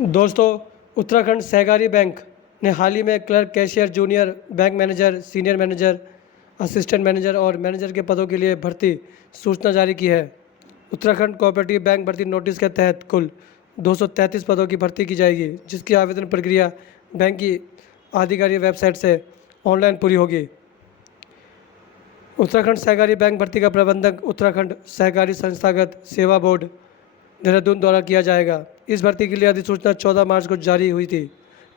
दोस्तों, उत्तराखंड सहकारी बैंक ने हाल ही में clerk, cashier, junior bank manager, senior manager, assistant manager और मैनेजर के पदों के लिए भर्ती सूचना जारी की है। उत्तराखंड कोऑपरेटिव बैंक भर्ती नोटिस के तहत कुल 233 पदों की भर्ती की जाएगी, जिसकी आवेदन प्रक्रिया बैंक की आधिकारिक वेबसाइट से ऑनलाइन पूरी होगी। उत्तराखंड सहकारी बैंक भर्ती का प्रबंधक उत्तराखंड सहकारी संस्थागत सेवा बोर्ड देहरादून द्वारा किया जाएगा। इस भर्ती के लिए अधिसूचना 14 मार्च को जारी हुई थी।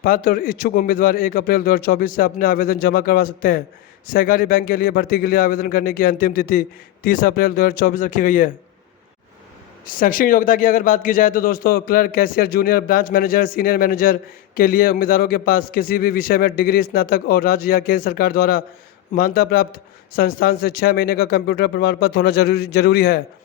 पात्र और इच्छुक उम्मीदवार 1 अप्रैल 2024 से अपने आवेदन जमा करवा सकते हैं। सहकारी बैंक के लिए भर्ती के लिए आवेदन करने की अंतिम तिथि 30 अप्रैल 2024 रखी गई है। शैक्षणिक योग्यता की अगर बात की जाए तो दोस्तों, clerk, cashier, junior branch manager, senior manager के लिए उम्मीदवारों के पास किसी भी विषय में डिग्री, स्नातक और राज्य या केंद्र सरकार द्वारा मान्यता प्राप्त संस्थान से 6 महीने का कंप्यूटर प्रमाण पत्र होना जरूरी है।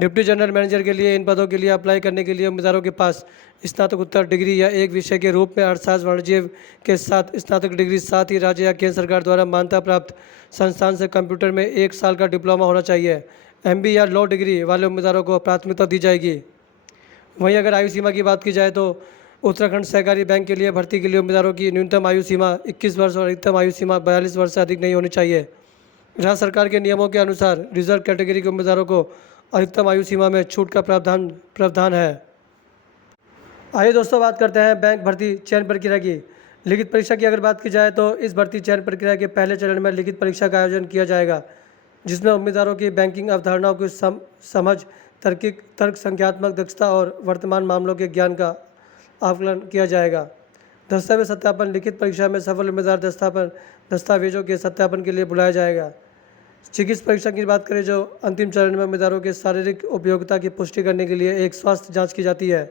डिप्टी जनरल मैनेजर के लिए इन पदों के लिए अप्लाई करने के लिए उम्मीदवारों के पास स्नातकोत्तर डिग्री या एक विषय के रूप में अर्थशास्त्र वाणिज्य के साथ स्नातक डिग्री, साथ ही राज्य या केंद्र सरकार द्वारा मान्यता प्राप्त संस्थान से कंप्यूटर में 1 साल का डिप्लोमा होना चाहिए। MBA या लॉ डिग्री वाले उम्मीदवारों को प्राथमिकता दी जाएगी। वहीं अगर आयु सीमा की बात की जाए तो उत्तराखंड सहकारी बैंक के लिए भर्ती के लिए उम्मीदवारों की न्यूनतम आयु सीमा 21 वर्ष और अधिकतम आयु सीमा 42 वर्ष से अधिक नहीं होनी चाहिए। राज्य सरकार के नियमों के अनुसार रिजर्व कैटेगरी के उम्मीदवारों को अधिकतम आयु सीमा में छूट का प्रावधान है। आइए दोस्तों, बात करते हैं बैंक भर्ती चयन प्रक्रिया की। लिखित परीक्षा की अगर बात की जाए तो इस भर्ती चयन प्रक्रिया के पहले चरण में लिखित परीक्षा का आयोजन किया जाएगा, जिसमें उम्मीदवारों की बैंकिंग अवधारणाओं की समझ, तर्क संख्यात्मक दक्षता और वर्तमान मामलों के ज्ञान का आकलन किया जाएगा। दस्तावेज सत्यापन: लिखित परीक्षा में सफल उम्मीदवार दस्तावेजों के सत्यापन के लिए बुलाया जाएगा। चिकित्सा परीक्षा की बात करें जो अंतिम चरण में उम्मीदवारों के शारीरिक उपयोगिता की पुष्टि करने के लिए एक स्वास्थ्य जांच की जाती है।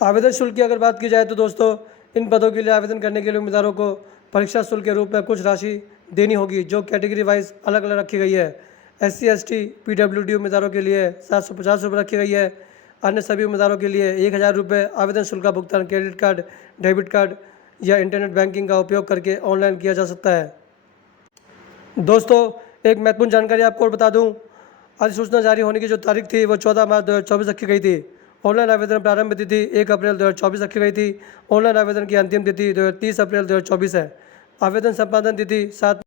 आवेदन शुल्क की अगर बात की जाए तो दोस्तों, इन पदों के लिए आवेदन करने के लिए उम्मीदवारों को परीक्षा शुल्क के रूप में कुछ राशि देनी होगी, जो कैटेगरी वाइज अलग अलग रखी गई है। SC, ST, PWD उम्मीदवारों के लिए 750 रुपये रखी गई है। अन्य सभी उम्मीदवारों के लिए 1000 रुपये आवेदन शुल्क का भुगतान क्रेडिट कार्ड, डेबिट कार्ड या इंटरनेट बैंकिंग का उपयोग करके ऑनलाइन किया जा सकता है। दोस्तों, एक महत्वपूर्ण जानकारी आपको और बता दूं, अधिसूचना जारी होने की जो तारीख थी वो 14 मार्च 2024 रखी गई थी। ऑनलाइन आवेदन प्रारंभ तिथि 1 अप्रैल 2024 रखी गई थी। ऑनलाइन आवेदन की अंतिम तिथि 30 अप्रैल 2024 है। आवेदन संपादन तिथि 7